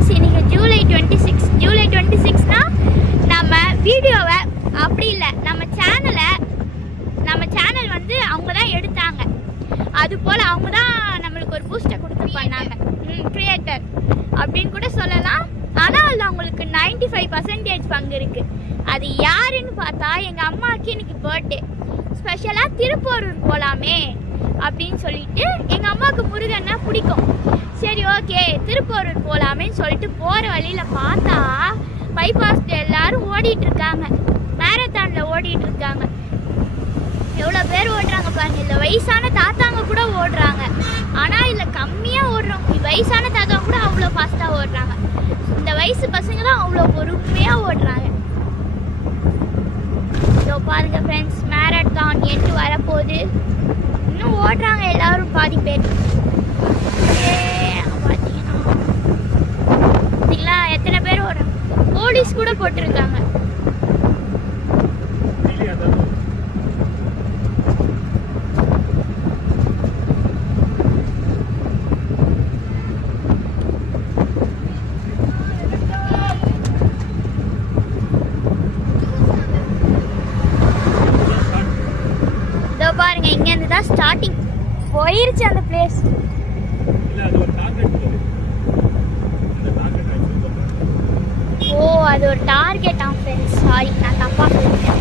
Friends, இன்னைக்கு ஜூலை 26. ஜூலை 26னா நம்ம வீடியோவை அப்படி இல்லை, நம்ம சேனல் வந்து அவங்க தான் எடுத்தாங்க. அது போல் அவங்க தான் நம்மளுக்கு ஒரு பூஸ்டை கொடுத்து பண்ணாங்க. கிரியேட்டர் அப்படின்னு கூட சொல்லலாம். ஆனால் அதில் அவங்களுக்கு 95% பங்கு இருக்குது. அது யாருன்னு பார்த்தா எங்கள் அம்மாவுக்கு இன்னைக்கு பர்த்டே. ஸ்பெஷலாக திருப்போரூர் போகலாமே அப்படின்னு சொல்லிட்டு, எங்கள் அம்மாவுக்கு முருகன்னா பிடிக்கும். சரி ஓகே திருப்போரூர் போகலாமேன்னு சொல்லிட்டு போகிற வழியில் பார்த்தா பைபாஸ் எல்லாரும் ஓடிட்டு இருக்காங்க, மேரத்தானில் ஓடிட்டு இருக்காங்க. எவ்வளோ பேர் ஓடுறாங்க பாருங்க. இதில் வயசான தாத்தாங்க கூட ஓடுறாங்க. ஆனால் இதில் கம்மியாக ஓடுறோம். வயசான தாத்தாங்க கூட அவ்வளோ ஃபாஸ்ட்டாக ஓடுறாங்க. இந்த வயசு பசங்க தான் அவ்வளோ பொறுமையாக ஓடுறாங்க. இதோ பாருங்க ஃப்ரெண்ட்ஸ், மேரத்தான் எண்டு வரப்போகுது. இன்னும் ஓடுறாங்க எல்லாரும், பாதி பேர். பார்த்தீங்கன்னா எத்தனை பேர் ஓடுறாங்க. போலீஸ் கூட போட்டிருக்காங்க. பாருங்க, இங்க இருந்து தான் ஸ்டார்டிங் போயிருச்சு அந்த பிளேஸ். ஓ அது ஒரு டார்கெட் ஆஃப் ஃப்ரெண்ட்ஸ். சாரி, நான் தப்பா சொல்லிட்டேன்.